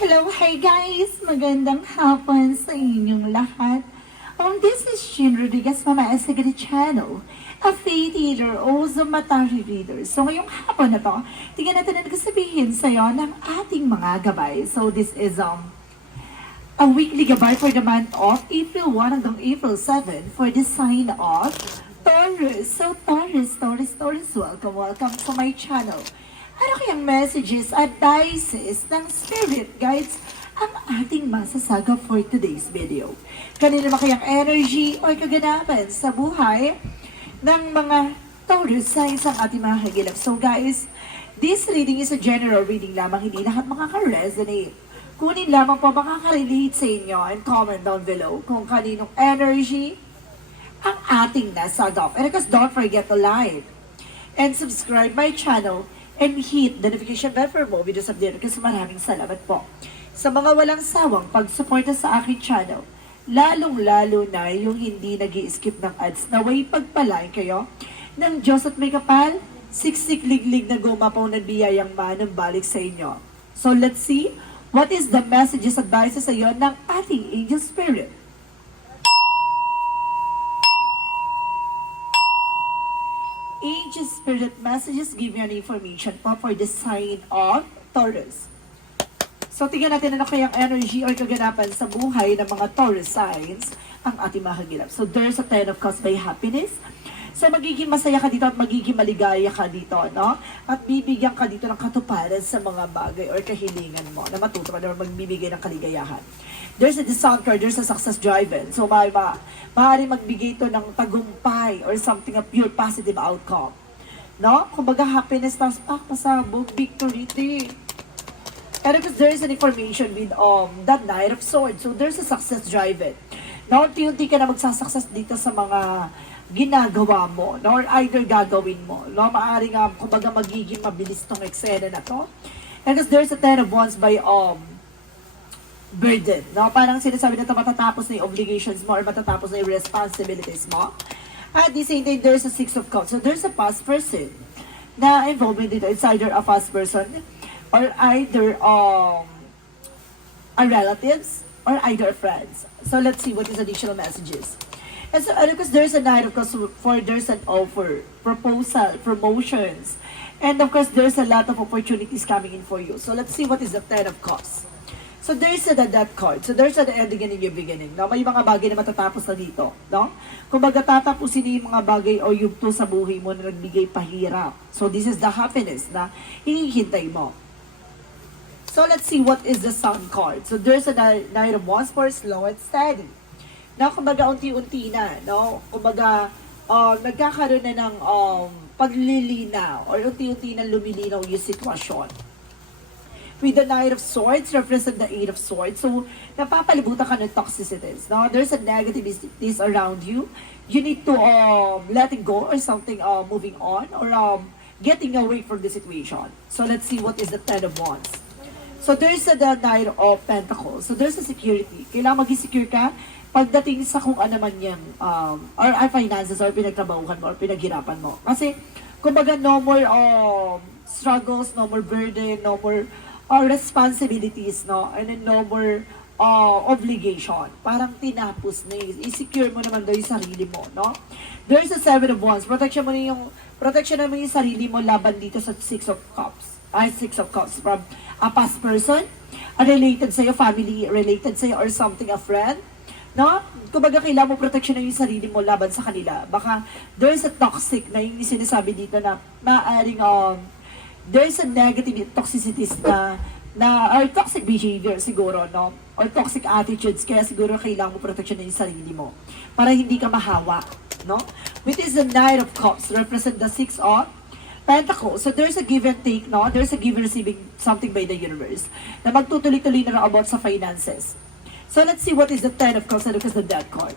Hello, hi guys! Magandang hapon sa inyong lahat. Um, this is Shin Rodriguez Mama Esagari Channel, a faith healer, also matari reader. So ngayong hapon na to, tingnan natin ang sabihin sa'yo ng ating mga gabay. So this is um a weekly gabay for the month of April 1 hanggang April 7 for the sign of Taurus. So Taurus, Taurus, Taurus, welcome, welcome to my channel. Ano kayang messages, advices ng spirit guides ang ating masasaga for today's video? Kanino ba kayang energy o kaganapan sa buhay ng mga Taurus signs ang ating mga kagilap? So guys, this reading is a general reading lamang, hindi lahat makaka-resonate. Kunin lamang po makaka-relate sa inyo and comment down below kung kaninong energy ang ating nasagap. And of course, don't forget to like and subscribe my channel and hit the notification bell for more videos update kasi maraming salamat po sa mga walang sawang pagsuporta sa aking channel. Lalong-lalo na yung hindi nag skip ng ads na way pagpalain kayo ng Diyos at may kapal, siksik liglig na gumapaw na biyayang manang balik sa inyo. So let's see what is the messages advices sa iyo ng ating angel spirit. Spirit messages give you an information po for the sign of Taurus. So, tingnan natin ano kayang energy or kaganapan sa buhay ng mga Taurus signs ang ating mahagilap. So, there's a ten of cups by happiness. So, magiging masaya ka dito at magiging maligaya ka dito, no? At bibigyan ka dito ng katuparan sa mga bagay or kahilingan mo na matutupan or magbibigay ng kaligayahan. There's a discount card, there's a success driven. So, may ma maaari magbigay ito ng tagumpay or something, a pure positive outcome. No? Kumbaga, happiness, tapos pak, pasabog, victory, day. Pero because there is an information with um, that Knight of Swords. So there's a success driven. Na unti-unti ka na magsasuccess dito sa mga ginagawa mo, no? or either gagawin mo. No? Maaring, um, kumbaga, magiging mabilis tong eksena na to. And because there's a Ten of Wands by um, burden. No? Parang sinasabi na ito, matatapos na yung obligations mo or matatapos na yung responsibilities mo. At the same time, there's a Six of Cups. So there's a past person na involvement dito. It's either a past person or either um, a relatives or either friends. So let's see what is additional messages. And so, and because there's a night of course for there's an offer, proposal, promotions, and of course there's a lot of opportunities coming in for you. So let's see what is the ten of cups. So there's a that card. So there's an ending and a new beginning. No? May mga bagay na matatapos na dito. No? Kung baga tatapusin yung mga bagay o yugto sa buhay mo na nagbigay pahirap. So this is the happiness na hinihintay mo. So let's see what is the sun card. So there's a Knight of Wands for slow and steady. Na kumbaga unti-unti na, no? Kumbaga um, nagkakaroon na ng um, paglilinaw or unti-unti na lumilinaw yung sitwasyon. With the Knight of Swords, represent the Eight of Swords. So, napapalibutan ka ng toxicities. No? There's a negativities around you. You need to um, letting go or something uh, moving on or um, getting away from the situation. So, let's see what is the Ten of Wands. So there's a the Knight of Pentacles. So there's a security. Kailangan maging secure ka pagdating sa kung ano man yung um, or, or finances or pinagtrabahuhan mo or pinaghirapan mo. Kasi, kumbaga, no more um, struggles, no more burden, no more uh, responsibilities, no? And then no more uh, obligation. Parang tinapos na yun. I-secure mo naman daw yung sarili mo, no? There's a Seven of Wands. Protection mo na yung, protection mo yung sarili mo laban dito sa Six of Cups. Ay, Six of Cups from a past person, a related sa'yo, family related sa'yo, or something, a friend. No? Kumbaga, kailangan mo protection na yung sarili mo laban sa kanila. Baka there's a toxic na yung sinasabi dito na maaaring um, there's a negative toxicities na na or toxic behavior siguro, no? Or toxic attitudes, kaya siguro kailangan mo protection na yung sarili mo para hindi ka mahawa, no? Which is the Knight of Cups, represent the Six of Pentacles. So there's a give and take, no? There's a give and receiving something by the universe na magtutuloy-tuloy na about sa finances. So let's see what is the Ten of Cups and because the Death card.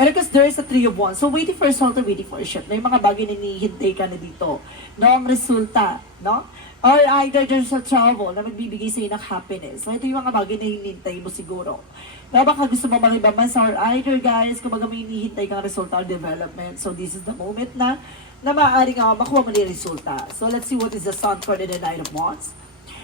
And because there is a three of wands. So waiting for result or waiting for a shift. May mga bagay na hinihintay ka na dito. No, ang resulta. No? Or either there's a travel na magbibigay sa'yo ng happiness. So ito yung mga bagay na hinihintay mo siguro. Na baka gusto mo makibang bansa or either guys, kung baga may hinihintay kang resulta or development. So this is the moment na na maaaring uh, makuha mo resulta. So let's see what is the sun and the nine of wands.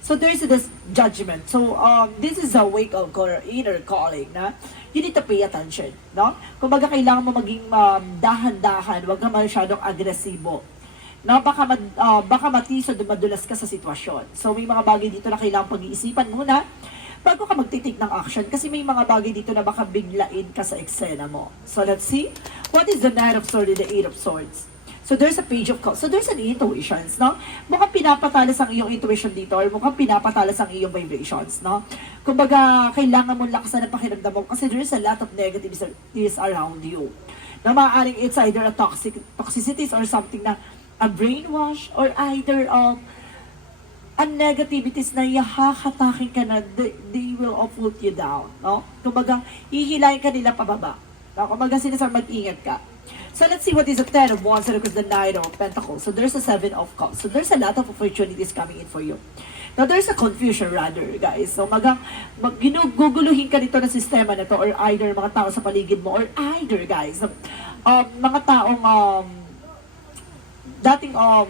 So there's this judgment. So um, this is a wake or inner calling na you need to pay attention, no? Kumbaga kailangan mo maging um, dahan-dahan, wag ka masyadong agresibo. No, baka mad, ah, baka matisod o madulas ka sa sitwasyon. So may mga bagay dito na kailangan pag-iisipan muna bago ka magtitik ng action kasi may mga bagay dito na baka biglain ka sa eksena mo. So let's see. What is the Knight of Swords and the Eight of Swords? So there's a page of. So there's an intuitions, no? Mukhang pinapatalas ang iyong intuition dito or mukhang pinapatalas ang iyong vibrations, no? Kumbaga, kailangan mo lakasan ang pakiramdam mo kasi there's a lot of negativities around you. Na maaaring it's either a toxic toxicities or something na a brainwash or either um, ang negativities na ihahatakin ka na, they, they will uproot you down, no? Kumbaga, hihilayin ka nila pababa. No? Kumbaga, sinasabi, mag-ingat ka. So let's see what is the Ten of Wands course the Nine of Pentacles. So there's a Seven of Cups. So there's a lot of opportunities coming in for you. Now there's a confusion rather, guys. So magang mag, ginuguguluhin ka nito ng sistema na to or either mga tao sa paligid mo or either, guys, um, mga taong um, dating um,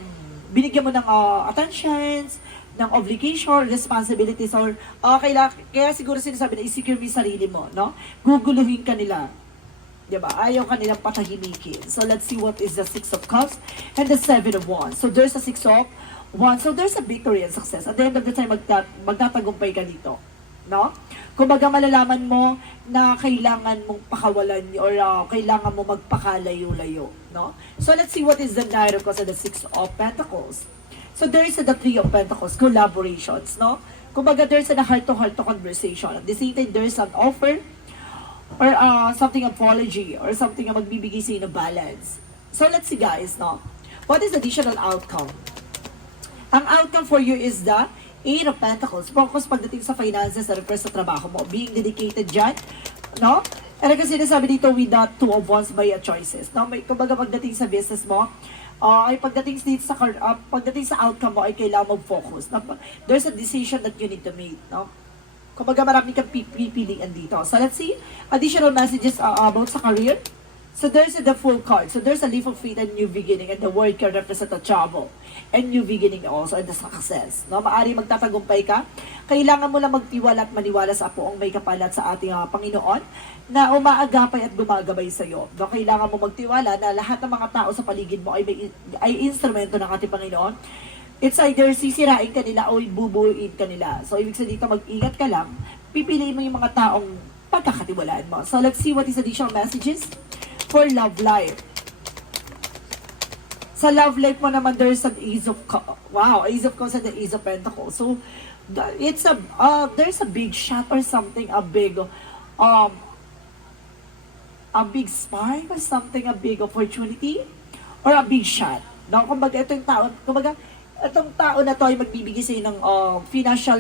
binigyan mo ng uh, attentions, ng obligation, responsibilities, or uh, kaila, kaya siguro sinasabi na i-secure mo sarili mo, no? Guguluhin ka nila. Diba? Ayaw ka nilang patahimikin. So let's see what is the Six of Cups and the Seven of Wands. So there's a Six of Wands. So there's a victory and success. At the end of the time, magta magtatagumpay ka dito. No? Kumbaga malalaman mo na kailangan mong pakawalan or uh, kailangan mo magpakalayo-layo. No? So let's see what is the Knight of Cups and the Six of Pentacles. So there is the Three of Pentacles, collaborations, no? Kumbaga there's a heart-to-heart conversation. At the same time, there's an offer or uh, something apology or something na magbibigay sa ng balance. So let's see guys, no? What is additional outcome? Ang outcome for you is the Eight of Pentacles. Focus pagdating sa finances na request sa trabaho mo. Being dedicated dyan, no? And kasi sinasabi dito with the two of wands by your choices. No? May, kumbaga pagdating sa business mo, uh, ay pagdating dito sa, uh, pagdating sa outcome mo ay kailangan mag-focus. No? There's a decision that you need to make. No? Kumbaga marami kang pipilian dito. So let's see additional messages uh, about sa career. So there's the full card. So there's a leaf of faith and new beginning and the word can represent a travel and new beginning also and the success. No, maari magtatagumpay ka. Kailangan mo lang magtiwala at maniwala sa poong may kapalat sa ating uh, Panginoon na umaagapay at gumagabay sa iyo. No, kailangan mo magtiwala na lahat ng mga tao sa paligid mo ay may, ay instrumento ng ating Panginoon it's either sisirain ka nila o bubuuin ka nila. So, ibig sabihin dito, mag-ingat ka lang. Pipiliin mo yung mga taong pagkakatiwalaan mo. So, let's see what is additional messages for love life. Sa love life mo naman, there's an Ace of Wow, Ace of Cups and the Ace of Pentacles. So, it's a, uh, there's a big shot or something, a big, um, a big spark or something, a big opportunity, or a big shot. No, kumbaga, ito yung tao, kumbaga, itong tao na to ay magbibigay sa'yo ng uh, financial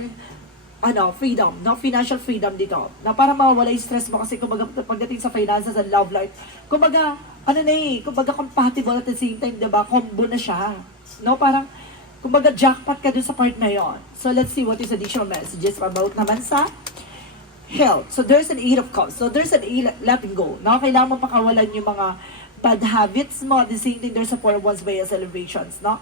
ano, freedom, no? Financial freedom dito. Na para mawala yung stress mo kasi kumbaga pagdating sa finances and love life, kumbaga, ano na eh, kumbaga compatible at the same time, diba? Combo na siya. No? Parang, kumbaga jackpot ka dun sa part na yon. So let's see what is additional messages about naman sa health. So there's an eight of cups. So there's an eight, letting go. No? Kailangan mo pakawalan yung mga bad habits mo. At the same time, there's a four once by celebrations, no?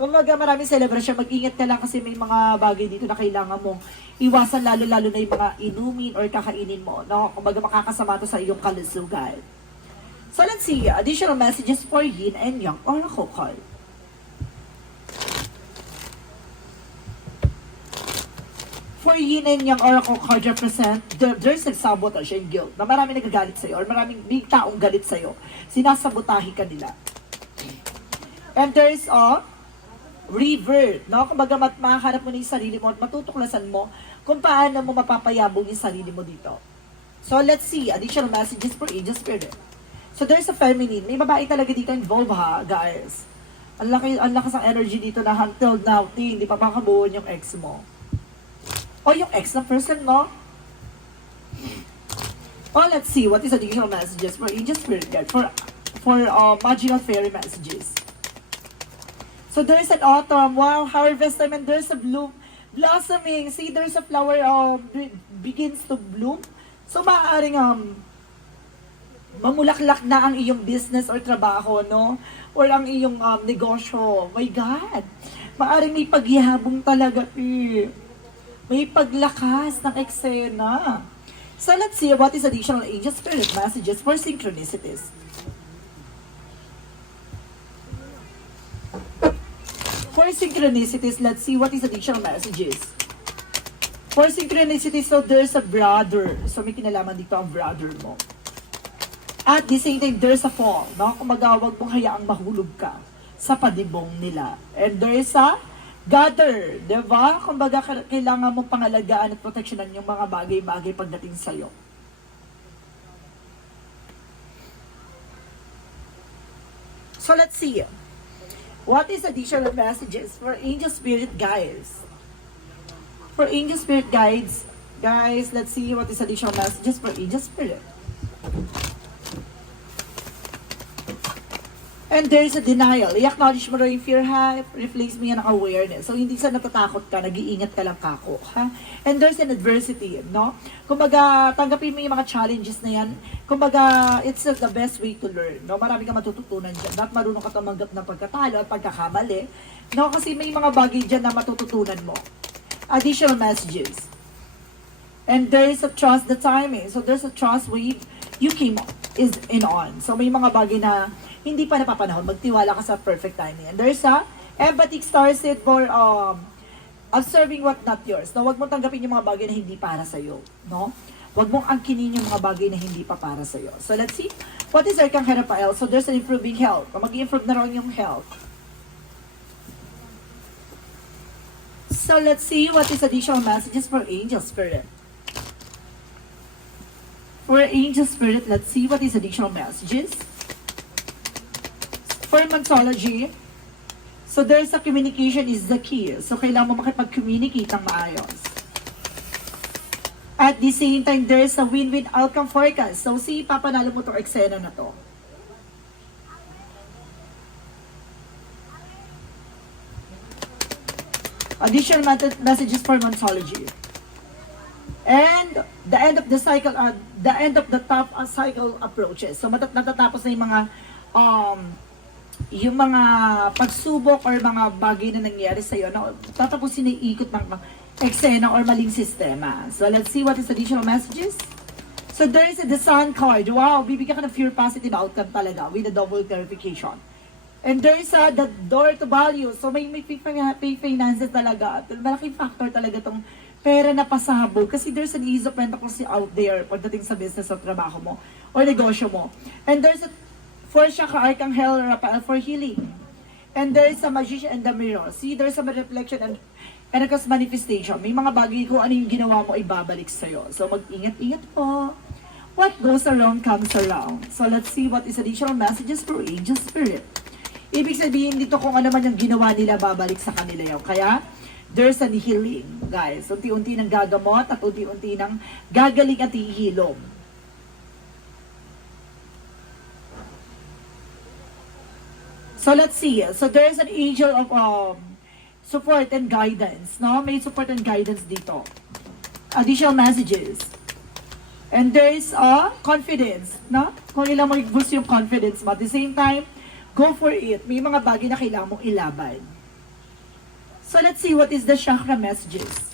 Kumbaga maraming celebration, mag-ingat ka lang kasi may mga bagay dito na kailangan mong iwasan lalo-lalo na yung mga inumin or kakainin mo, no? Kumbaga makakasama to sa iyong kalusugan. So let's see, additional messages for Yin and Yang Oracle card. For Yin and Yang Oracle card represent, there, there's a sabotage and guilt na maraming nagagalit sa'yo or maraming big taong galit sa'yo. Sinasabotahi ka nila. And there's a revert, no? Kumbaga mat makaharap mo na yung sarili mo at matutuklasan mo kung paano mo mapapayabong yung sarili mo dito. So let's see, additional messages for Angel Spirit. So there's a feminine. May babae talaga dito involved ha, guys. Ang laki, ang lakas ng energy dito na until now, ti, hindi pa makabuo yung ex mo. O yung ex ng person mo. Oh, let's see, what is additional messages for Angel Spirit guide? For, for uh, magical fairy messages. So there's an autumn, wow, harvest time, and there's a bloom, blossoming. See, there's a flower um, be- begins to bloom. So maaaring um, mamulaklak na ang iyong business or trabaho, no? Or ang iyong um, negosyo. My God! Maaring may paghihabong talaga, Pi. May paglakas ng eksena. So let's see what is additional angel spirit messages for synchronicities. For synchronicities, let's see what is additional messages. For synchronicities, so there's a brother. So may kinalaman dito ang brother mo. At the same time, there's a fall. No? Kumaga, huwag mong hayaang mahulog ka sa padibong nila. And there's a gather. Diba? Kumbaga, ka- kailangan mong pangalagaan at proteksyonan yung mga bagay-bagay pagdating sa'yo. So let's see. What is additional messages for angel spirit guides? For angel spirit guides, guys, let's see what is additional messages for angel spirit. And there's a denial. I-acknowledge mo rin yung fear, ha? Replace mo yan ng awareness. So, hindi sa natatakot ka, nag-iingat ka lang kako, ha? And there's an adversity, no? Kumbaga, tanggapin mo yung mga challenges na yan. Kumbaga, it's the best way to learn, no? Marami kang matututunan dyan. Dapat marunong ka tumanggap ng pagkatalo at pagkakamali. No? Kasi may mga bagay dyan na matututunan mo. Additional messages. And there is a trust the timing. So there's a trust wave you came is in on. So may mga bagay na hindi pa napapanahon. Magtiwala ka sa perfect timing. And there's a empathic star set for um, observing what not yours. No, wag mo tanggapin yung mga bagay na hindi para sa iyo, no? Wag mong angkinin yung mga bagay na hindi pa para sa iyo. So let's see. What is Arcang Herapael? So there's an improving health. Mag-improve na rin yung health. So let's see what is additional messages for angel spirit. For angel spirit, let's see what is additional messages. For mythology, so there's a communication is the key. So kailangan mo makipag-communicate ng maayos. At the same time, there's a win-win outcome forecast. So si papanalo mo to eksena na to. Additional messages for mythology. And the end of the cycle, uh, the end of the top uh, cycle approaches. So matat natatapos na yung mga um, yung mga pagsubok or mga bagay na nangyari sa iyo na tatapusin na yung ikot ng eksena or maling sistema. So let's see what is additional messages. So there is a the sun card. Wow, bibigyan ka ng pure positive outcome talaga with a double clarification. And there is a the door to value. So may may pay finances talaga. Malaking factor talaga tong pera na pasabog. Kasi there's an ease of pentacles out there pagdating sa business o trabaho mo or negosyo mo. And there's a for Shaka Archangel Raphael for healing. And there is a magician and the mirror. See, there's a reflection and and a manifestation. May mga bagay kung ano yung ginawa mo ay babalik sa'yo. So mag-ingat-ingat po. What goes around comes around. So let's see what is additional messages for angel spirit. Ibig sabihin dito kung ano man yung ginawa nila, babalik sa kanila yun. Kaya, there's an healing, guys. Unti-unti nang gagamot at unti-unti nang gagaling at hihilom. So let's see. So there's an angel of um, support and guidance. No? May support and guidance dito. Additional messages. And there is a confidence. No? Kung ilang mag-boost yung confidence mo. At the same time, go for it. May mga bagay na kailangan mong ilaban. So let's see what is the chakra messages.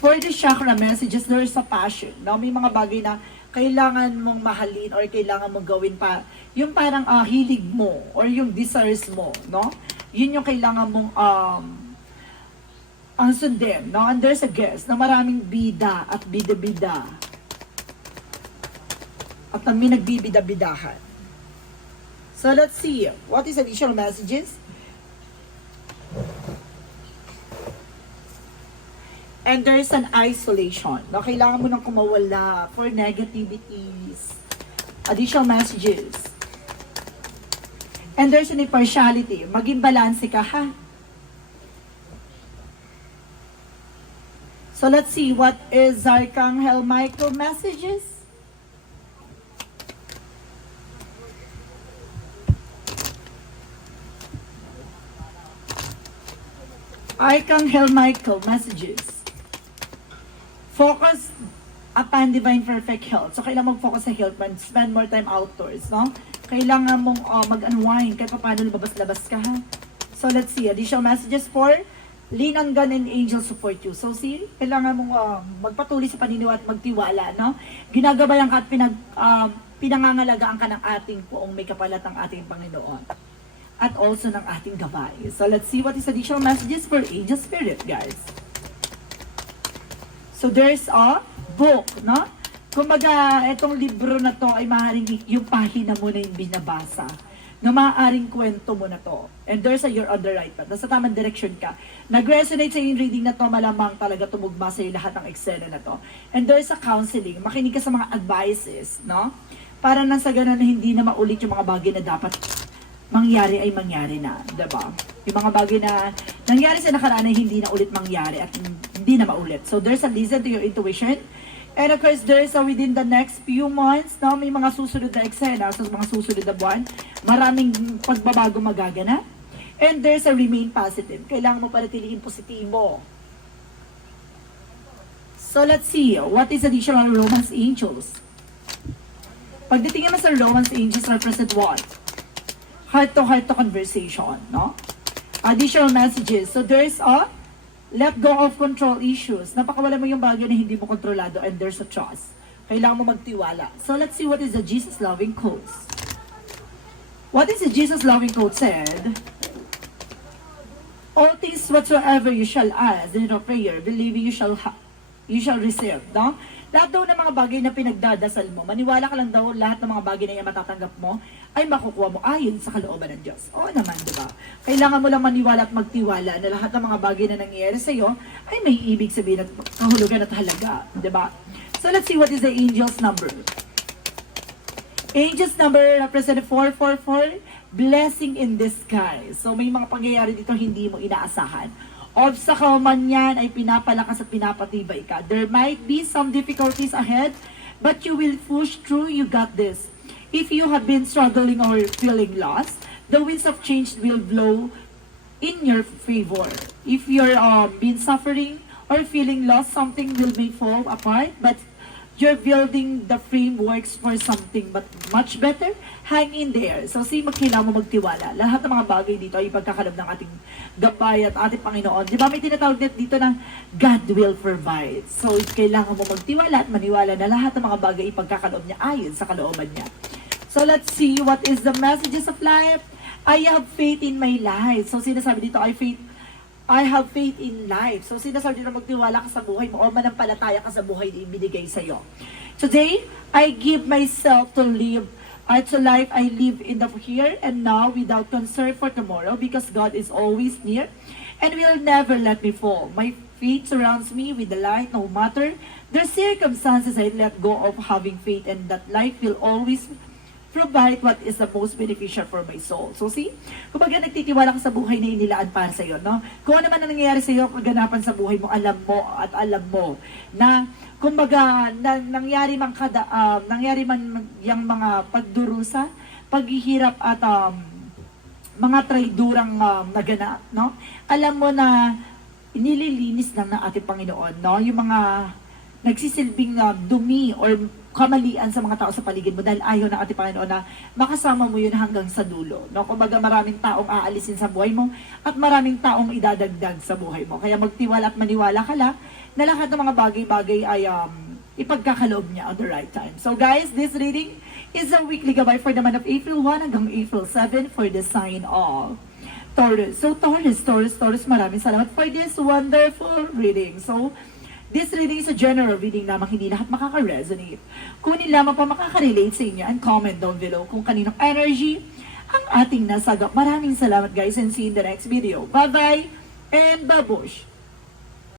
For the chakra messages, there is a passion. No? May mga bagay na kailangan mong mahalin or kailangan mong gawin pa. Yung parang ah, hilig mo or yung desires mo. No? Yun yung kailangan mong um, ang sundin. No? And there's a guest na maraming bida at bida-bida. At may nagbibida-bidahan. So let's see. What is additional messages? And there's an isolation. No, kailangan mo nang kumawala for negativities. Additional messages. And there's an impartiality. Maging balanse ka, ha? So let's see what is Archangel Michael messages. Archangel Michael messages. Focus upon divine perfect health. So, kailangan mag-focus sa health, man. spend more time outdoors, no? Kailangan mong uh, mag-unwind kahit pa paano lumabas-labas ka, ha? So let's see, additional messages for lean on God and angel support you. So see, kailangan mong uh, magpatuloy sa paniniwala at magtiwala, no? Ginagabayan ka at pinag, um, pinangangalagaan ka ng ating poong may kapalat ng ating Panginoon. At also ng ating gabay. So let's see what is additional messages for angel spirit, guys. So there's a book, no? Kumbaga, itong libro na to ay maaaring yung pahina mo na yung binabasa. Na maaaring kwento mo na to. And there's a you're on the right path. Nasa tamang direction ka. Nag-resonate sa yung reading na to, malamang talaga tumugma sa lahat ng eksena na to. And there's a counseling. Makinig ka sa mga advices, no? Para nang sa ganun na hindi na maulit yung mga bagay na dapat mangyari ay mangyari na, 'di ba? Yung mga bagay na nangyari sa nakaraan ay hindi na ulit mangyari at hindi na maulit. So there's a listen to your intuition. And of course, there's a within the next few months, no, may mga susunod na eksena sa mga susunod na buwan. Maraming pagbabago magaganap. And there's a remain positive. Kailangan mo panatilihin positibo. So let's see, what is additional romance angels? Pagdating naman sa romance angels represent what? heart-to-heart to conversation, no? Additional messages. So there's a let go of control issues. Napakawala mo yung bagay na hindi mo kontrolado and there's a trust. Kailangan mo magtiwala. So let's see what is the Jesus loving quotes. What is the Jesus loving quote said? All things whatsoever you shall ask in your prayer, believing you shall ha- you shall receive, no? Lahat daw ng mga bagay na pinagdadasal mo, maniwala ka lang daw lahat ng mga bagay na yan matatanggap mo, ay makukuha mo ayon sa kalooban ng Diyos. Oo naman, di ba? Kailangan mo lang maniwala at magtiwala na lahat ng mga bagay na nangyayari sa iyo ay may ibig sabihin at kahulugan at halaga, di ba? So let's see what is the angel's number. Angel's number represented 444, blessing in disguise. So may mga pangyayari dito hindi mo inaasahan. Obstacle man yan ay pinapalakas at pinapatibay ka. There might be some difficulties ahead, but you will push through. You got this. If you have been struggling or feeling lost, the winds of change will blow in your favor. If you're um, been suffering or feeling lost, something will may fall apart, but you're building the frameworks for something but much better. Hang in there. So, si magkailangan mo magtiwala. Lahat ng mga bagay dito ay pagkakalob ng ating gabay at ating Panginoon. Di ba may tinatawag net dito na God will provide. So, kailangan mo magtiwala at maniwala na lahat ng mga bagay ay pagkakalob niya ayon sa kalooban niya. So, let's see what is the messages of life. I have faith in my life. So, sinasabi dito, I faith I have faith in life. So, sinasabi dito magtiwala ka sa buhay mo o manampalataya ka sa buhay na ibinigay sa iyo. Today, I give myself to live uh, to life I live in the here and now without concern for tomorrow because God is always near and will never let me fall. My faith surrounds me with the light no matter the circumstances I let go of having faith and that life will always provide what is the most beneficial for my soul. So see, kumbaga nagtitiwala ka sa buhay na inilaan para sa iyo, no? Kung ano man ang nangyayari sa iyo, kaganapan sa buhay mo, alam mo at alam mo na kumbaga na, nangyari man kada um, nangyari man yung mga pagdurusa, paghihirap at um, mga traidurang um, naganap, no? Alam mo na nililinis lang ng ating Panginoon, no? Yung mga nagsisilbing uh, dumi or kamalian sa mga tao sa paligid mo dahil ayaw ng ating Panginoon na makasama mo yun hanggang sa dulo. No? Kumbaga maraming taong aalisin sa buhay mo at maraming taong idadagdag sa buhay mo. Kaya magtiwala at maniwala ka lang na lahat ng mga bagay-bagay ay um, ipagkakaloob niya at the right time. So guys, this reading is a weekly gabay for the month of April 1 hanggang April 7 for the sign of Taurus. So Taurus, Taurus, Taurus, maraming salamat for this wonderful reading. So, This reading is a general reading lamang hindi lahat makaka-resonate. Kunin lamang pa makaka-relate sa inyo and comment down below kung kaninong energy ang ating nasagap. Maraming salamat guys and see you in the next video. Bye-bye and babush!